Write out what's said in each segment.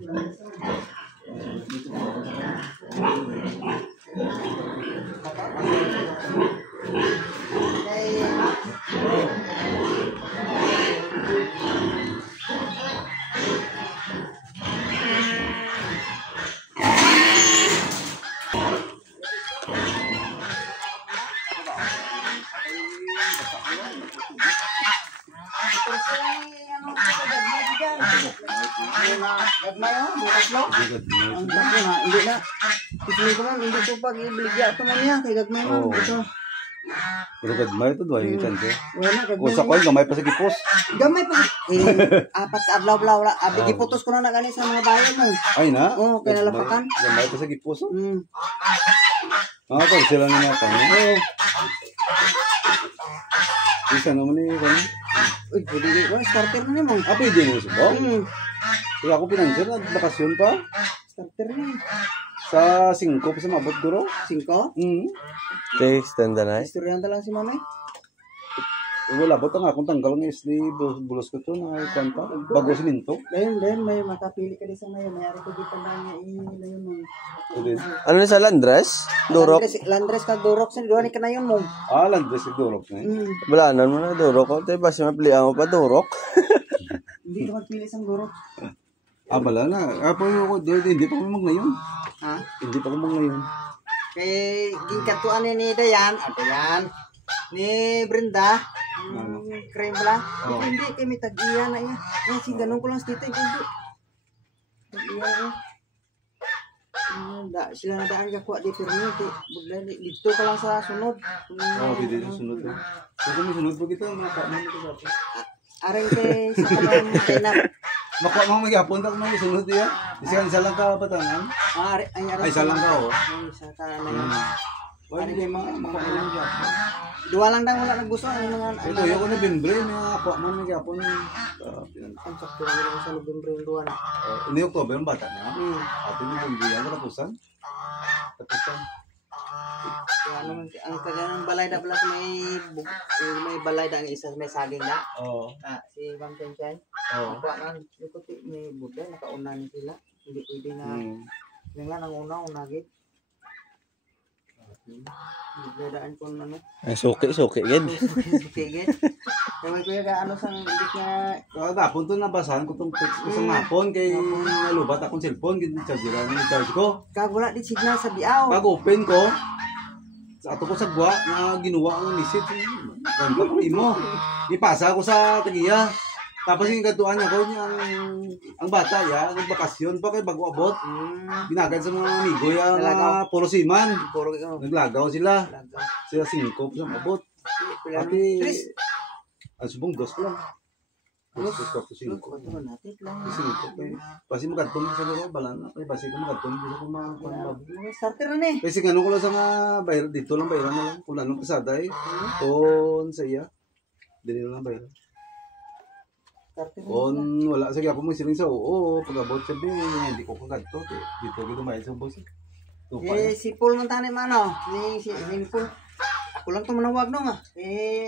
Ang dami na, hindi na. Pipili ko man, hindi ko pag ibeligya ito man yan. Kay gagmay man, ito. Pero gagmay ito, duhay yung chance. Wala, gagmay. Kung sa kwan, gamay pa sa gipos. Gamay pa. Apat ka adlaw-blaw. Giputos ko na gani sa mga bayan mo. Ay na? Oo, kinalapakan. Gamay pa sa gipos. Ito, sila na nga pa. Oo. Isa naman eh, kanya. Uy, pwede ko, starter na mo. Pwede mo sa ba? Kaya ako pinansir na bakasyon pa. Starter na. Sa 5 pa sa mabot duro. 5? Okay, stand na. Istoryan lang si mamay. Wala ba ito nga kung tanggal ng isli, bulos ko ito na kwanta. Bago siminto. Dahil may makapili ka din sa ngayon. Mayari ko dito na niya Ano ni sa Landres? Durok? Landres ka Durok. Doon ka na yun mo. Landres yung Durok na yun. Wala na mo na Durok. Ito yung basi mapilihan mo pa Durok. Hindi ka magpili sang Durok. Bala na. Hindi pa ko ngayon. Ha? Hindi pa ko ngayon. Kay ginkatuan ni Dayan. Dayan. Ni Brenda. Cream lang. Hindi kay may tag-iya na yan. Si ganun ko lang dito. Hindi. Tag-iya sila na daan ka kuha di permit. Dito ka lang sa sunod. Pwede na sunod. Pwede mo sunod po kita. Aring kay sa kalang kainap. Makuha mo magyapon tak mo sunod ya. Isa lang ka batanan. Ay isa lang ka Isa ka na yun. Wala di mga makuha lang gyapon. Dua lang daw wala naggusto ang mga ito yo ko na bimbre na kuha man magyapon. Ang sakto na sa November yung duwa na. Ini October ang bata na. Ato ni bimbre yan katapusan. Kaya naman ang kagandang balay da pala may balay da ang isa may saging na. Si Bang Chenchay. Kuha man ikuti may buday nakaunan sila. Hindi pwede na. Yung nga nang una-unagit. Dadaan ko ano. Ay suki gid. Suki gid. Kaya kuya ka ano sang dik nga hapon to nabasahan ko tong text ko sa hapon kay nalubat akong cellphone gid charger ni charge ko. Kag wala di signal sa biaw. Pag open ko sa ato ko sa gwa na ginawa ang message. Ganda ko imo. Ipasa ko sa tagiya. Tapos yung katuan niya ko ang bata ya, nagbakasyon pa kay bago abot. Binagad sa mga amigo ya na puro siman. Naglagaw sila. Sila 5 sa abot. Pati ang subong 2 lang. 2 5. Pasi magadton sa laro balan na kay basi ko magadton bisa ko starter na ni. Kasi ngano ko lang sa nga bayar dito lang bayaran na lang kung anong pasada ton sa iya. Dili lang bayaran. On wala sige ako mo siling sa pag-abot sa hindi ko kagadto dito gid may sa boss. Si Paul man tani mano ni Paul. Ako lang to manawag no nga.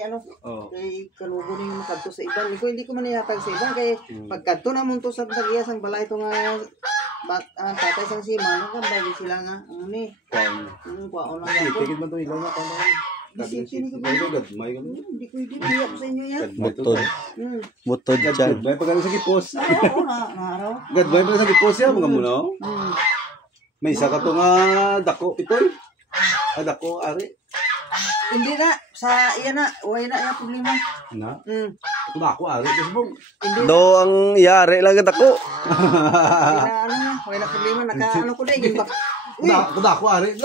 Ano kay kalugo ni makadto sa iban. Hindi ko man ihatag sa iban kay pagkadto na mo to sa tagiya sang balay to nga tatay sang sima no kan sila nga ni. Kuha lang ako. Tigid man to ilaw na pa. Hindi ko i-diyak sa inyo yan. Butod dyan. Gadbay pa sa gipos. Oo, naaraw. Gadbay pa sa gipos yan, mga muna. May isa ka to nga dako, pitoy. Dako, ari. Hindi na, sa iya na, huwag na yung problema. Na? Dako, ari. Do ang yari lang ako. Huwag na problema, naka-ano ko din. Dako, ari.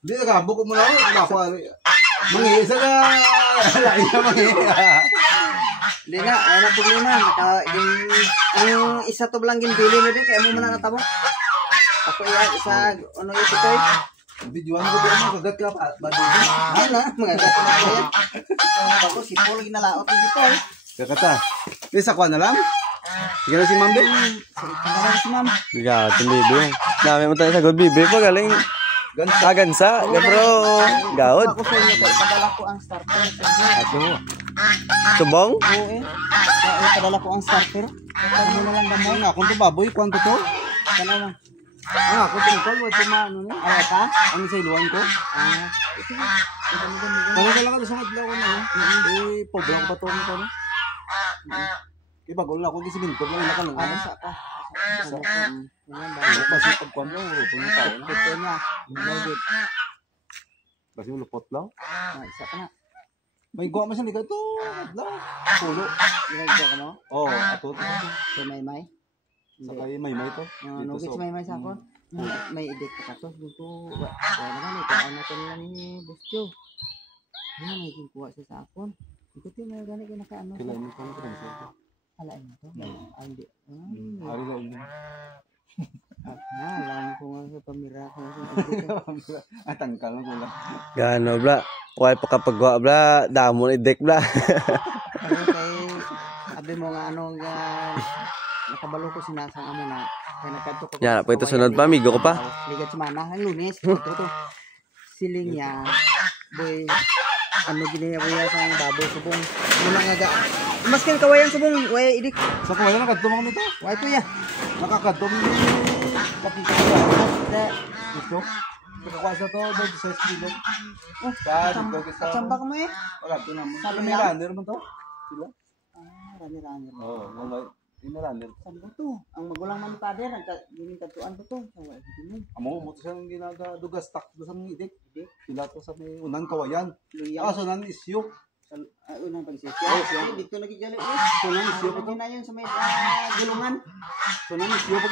Hindi na kabuk mo na ako. Dako, ari. Mangisa ka. Lain na mangisa. Hindi na, wala na problema. Ang isa to lang ginbili na din, kaya mo man natamo. Ako yan, isa, ano yung pitoy? Videoan ko din mo, kagat ka pa. Yan na, mga gato na kaya. Ako, si Paul ginalaot yung pitoy. Kakata. Isa ko na lang? Sige na si Ma'am din. Sige na si Ma'am. Gato, bibi. Dami mo tayo sagot, bibi. Pagaling. Gansa. Bro. Gawad. Ako sa inyo, padala ko ang starter. Ako. Subong? Oo eh. Kaya padala ko ang starter. Kaya mo na lang damo. Ang akong to baboy, kwanto to? Kana lang. Ang akong tungkol, ito maano niya. Ay ka? Ang sa iluan ko. Ah. Kaya ka lang ka sa madlaw ko na. Eh, pobre ako pa to. Ano? Eh, bago lang ako gisiminto. Lang ka lang. Ano sa ka? Sa Yan ba? kasi pagkuhan mo, kung yung tao na. Ito niya. Malgit. Kasi lupot lang. Ah, isa ka na. May gawa mo siya nito. Ito, madlaw. Pulo. Ilagay ka mo? Oo, ato. Sa may. Saka yung may to. Nugit sa may sa ako. May edit ka to. Dito. Wala naman. Ikaw na to nila ni Boss Joe. Yan, may kuha siya sa akon. Ikutin mo gani ka nakaano. Kailan mo kung kailan Alaan mo to? Ah, hindi. Ari lang yun. Alam ko nga sa pamira ko. Ah, tangkal lang ko lang. Gano bla. Kuhay pa kapagwa bla. Damon i-deck bla. Ano kay abi mo nga ano nga nakabalo ko sinasang amo na kaya nagkadto ko. Yan, po ito sunod pa. Amigo ko pa. Ligat semana ang Lunes. Ito to. Siling niya. Boy, ano ginaya boy sa baboy subong. Muna nga ga. Mas kan kawayan subong. Way idik. Sa kuha lang, kadto mo nito. Way to ya. Nakakadto mo kapita ko. Ito. Nakakuha sa to, 26 kilo. Oh, Chamba ka mo eh. Wala, ito naman. Sabi May na? runner mo to? Sila? Ah, rami-rami. Oo, may runner. Saan ba to? Ang magulang man ni Pader, ang katuan to to. Sawa, hindi mo. Amo mo to siyang ginagadugas tak do sa mga idik. Sila to sa may unang kawayan. Luyaw. So nan isyo. Unang pagsisya. Oh, siya. Dito nagigali. So nan isyo Ano pa to. na yun sa may gulungan. So nan isyo pa